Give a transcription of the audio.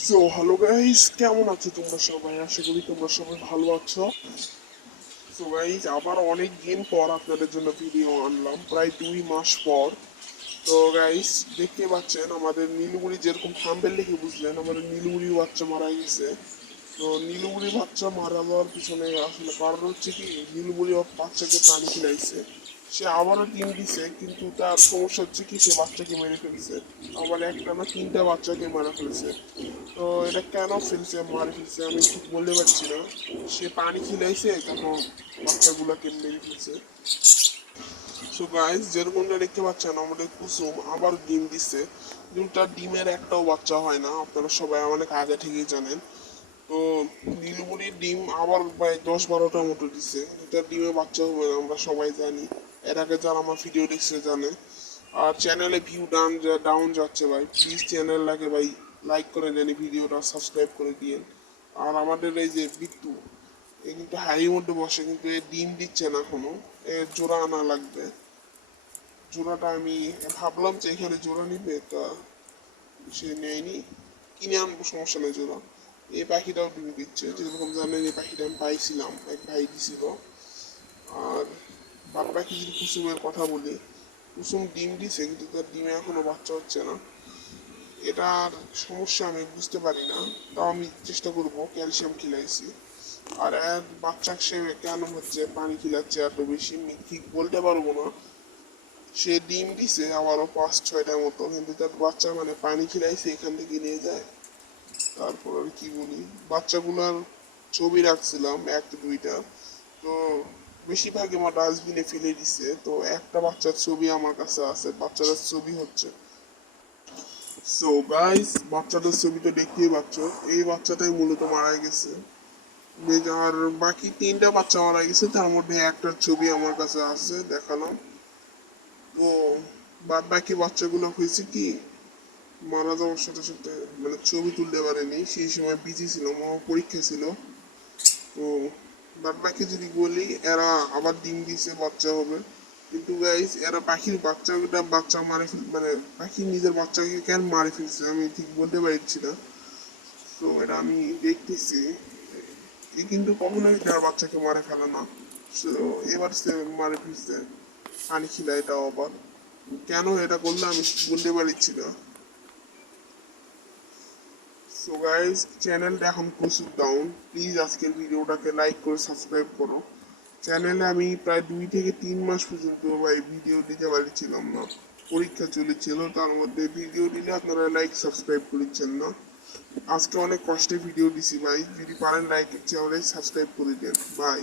So hello guys, কেমন আছো তোমরা সবাই? আশা করি তোমরা সবাই ভালো আছো। সো গাইস, আবার অনেক দিন পর আপনাদের জন্য ভিডিও আনলাম, প্রায় 2 মাস পর। তো গাইস, দেখতে পাচ্ছেন আমাদের নীলুগুড়ি, যেরকম থাম্বনেল দেখে বুঝলেন আমাদের নীলুগুড়ির বাচ্চা মারা গেছে। তো নীলুগুড়ির বাচ্চা মারা যাওয়ার পিছনে আসলে কারণ হচ্ছে কি, নীলুগুড়ি ওর বাচ্চাকে পানি খিলাইছে। সে আবারও ডিম দিছে, কিন্তু তার সমস্যা হচ্ছে কি, সে বাচ্চাকে মেরে ফেলছে। আবার একটা না, 3টা বাচ্চাকে মারা ফেলছে। তো এটা কেন ফেলছে, মারে ফেলছে, আমি ঠিক বলতে পারছি না। সে পানি খিলাইছে, তখন বাচ্চাগুলোকে মেরে ফেলছে। সো গাইস, যেরকমটা দেখতে পাচ্ছেন আমাদের কুসুম আবার ডিম দিচ্ছে, কিন্তু তার ডিমের একটাও বাচ্চা হয় না, আপনারা সবাই অনেক আগে থেকেই জানেন। তো নীলমণির ডিম আবার প্রায় 10-12টার মতো দিচ্ছে, তার ডিমে বাচ্চা হবে না, আমরা সবাই জানি। এর আগে যারা আমার ভিডিও দেখছে জানে। আর চ্যানেলে ভিউ ডাউন যাচ্ছে ভাই, প্লিজ চ্যানেলটাকে ভাই লাইক করে দেন, ভিডিওটা সাবস্ক্রাইব করে দিন। আর আমাদের এই যে বিট্টু, এ কিন্তু হাইয়ের মধ্যে বসে, কিন্তু এ ডিম দিচ্ছে না এখনো। এর জোড়া আনা লাগবে। জোড়াটা আমি ভাবলাম যে এখানে জোড়া নিবে, তা সে নেয়নি। কিনে আনবো, সমস্যা নেই জোড়া। এই পাখিটাও ডিম দিচ্ছে, যেরকম জানেন এই পাখিটা আমি পাইছিলাম, এক ভাই দিছিল। আর বাদ বাকি যদি কুসুমের কথা বলি, কুসুম ডিম দিছে, কিন্তু তার ডিমে এখনো বাচ্চা হচ্ছে না। এটার সমস্যা আমি বুঝতে পারি না। তাও আমি চেষ্টা করব, ক্যালসিয়াম খিলাইছি। আর এর বাচ্চা সে কেন হচ্ছে, পানি খিলাচ্ছে এত বেশি, আমি ঠিক বলতে পারবো না। সে ডিম দিছে আবারও 5-6টার মতো, কিন্তু তার বাচ্চা মানে পানি খিলাইছে এখান থেকে নিয়ে যায়। তারপর আর কি বলি, বাচ্চাগুলার ছবি রাখছিলাম 1-2টা। তো বেশিরভাগই আমার ডাস্টবিনে ফেলে দিছে, তো একটা বাচ্চার ছবি আমার কাছে আছে, বাচ্চাটার ছবি হচ্ছে। সো গাইস, বাচ্চাটার ছবি তো দেখতেই পাচ্ছ, এই বাচ্চাটাই মূলত মারা গেছে। আর বাকি 3টা বাচ্চা মারা গেছে, তার মধ্যে একটার ছবি আমার কাছে আছে, দেখালাম। তো বাদ বাকি বাচ্চাগুলো হয়েছে কি, মারা যাওয়ার সাথে সাথে মানে ছবি তুলতে পারেনি, সেই সময় বিজি ছিল, আমার পরীক্ষা ছিল। তো বাদ বাকি যদি বলি, এরা আবার ডিম দিছে, বাচ্চা হবে। কিন্তু গাইস, এরা পাখির বাচ্চাটা বাচ্চা মারে মানে পাখি নিজের বাচ্চাকে কেন মারে ফেলছে আমি ঠিক বলতে পারছি না। তো এটা আমি দেখতেছি, এ কিন্তু কখনোই তার বাচ্চাকে মারে ফেলে না। তো এবার সে মারে ফেলছে, পানি খিলা, এটাও আবার কেন এটা করলে আমি বলতে পারছি না। সো গাইস, চ্যানেলটা এখন প্রচুর ডাউন, প্লিজ আজকের ভিডিওটাকে লাইক করে সাবস্ক্রাইব করো। চ্যানেলে আমি প্রায় 2 থেকে 3 মাস পর্যন্ত ভাই ভিডিও দিতে পারছিলাম না, পরীক্ষা চলেছিল, তার মধ্যে ভিডিও দিলে আপনারা লাইক সাবস্ক্রাইব করছেন না। আজকে অনেক কষ্টে ভিডিও দিছি ভাই, যদি পারেন লাইক চ্যানেলে সাবস্ক্রাইব করে দেন ভাই।